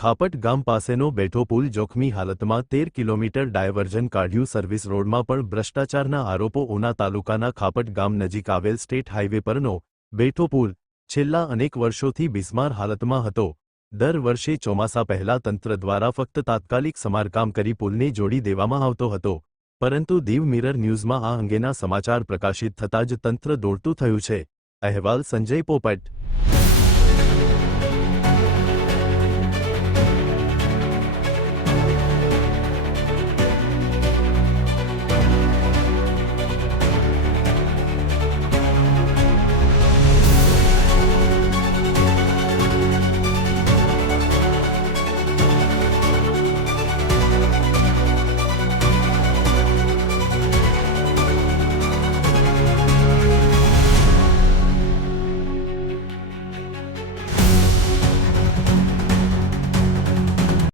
ખાપટ ગામ પાસેનો બેઠો પુલ જોખમી હાલતમાં તેર કિલોમીટર ડાયવર્ઝન કાઢ્યું સર્વિસ રોડમાં પણ ભ્રષ્ટાચારના આરોપો ઉના તાલુકાના ખાપટ ગામ નજીક આવેલ સ્ટેટ હાઇવે પરનો બેઠો પુલ છેલ્લા અનેક વર્ષોથી બિસ્માર હાલતમાં હતો. દર વર્ષે ચોમાસા પહેલા તંત્ર દ્વારા ફક્ત તાત્કાલિક સમારકામ કરી પુલને જોડી દેવામાં આવતો હતો. પરંતુ દીવ મિરર ન્યૂઝમાં આ અંગેના સમાચાર પ્રકાશિત થતાં જ તંત્ર દોડતું થયું છે. અહેવાલ સંજય પોપટ.